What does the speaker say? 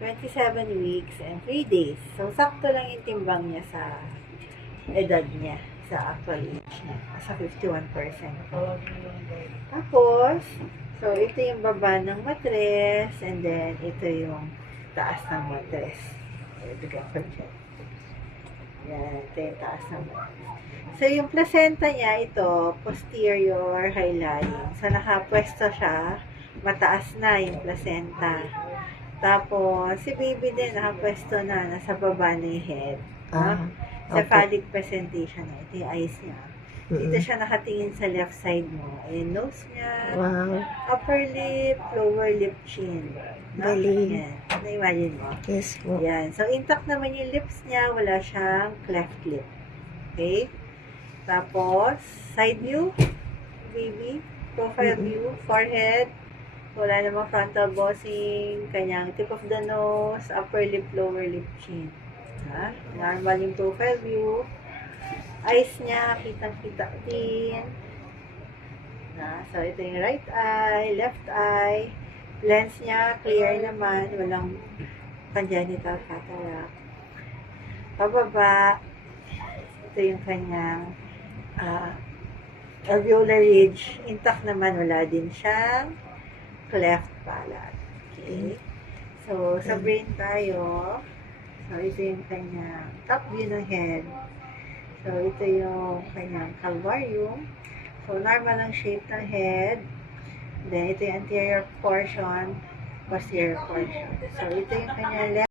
27 weeks and 3 days. So, sakto lang yung timbang niya sa edad niya, sa actual age niya. Sa 51%. Tapos, so, ito yung baba ng matres, and then, ito yung taas ng matres. Bigyan ko dyan. Yan, ito yung taas ng matres. So, yung placenta niya, ito, posterior highline. So, nakapwesto siya. Mataas na yung placenta. Tapos, si baby din, nakapwesto na. Nasa baba na yung head. Cephalic presentation na. Ito yung eyes niya. Dito siya nakatingin sa left side mo. Ayan, nose niya. Wow. Upper lip, lower lip, chin. Galing. Yan. Na-imagine mo? Yes po. Yan. So, intact naman yung lips niya. Wala siyang cleft lip. Okay? Tapos, side view, baby, profile view, forehead, wala namang frontal bossing, kanyang tip of the nose, upper lip, lower lip, chin. Ha? Normal yung profile view. Eyes niya, kitang-kita din. So, ito yung right eye, left eye. Lens niya, clear naman, walang congenital cataract. Pababa, ito yung kanyang alveolar ridge, intact naman, wala din siyang cleft palate. Okay? So, sa brain tayo, so, ito yung kanyang top view ng head. So, ito yung kanyang calvarium. So, normal ang shape ng head. Then, ito yung anterior portion, posterior portion. So, ito yung kanyang left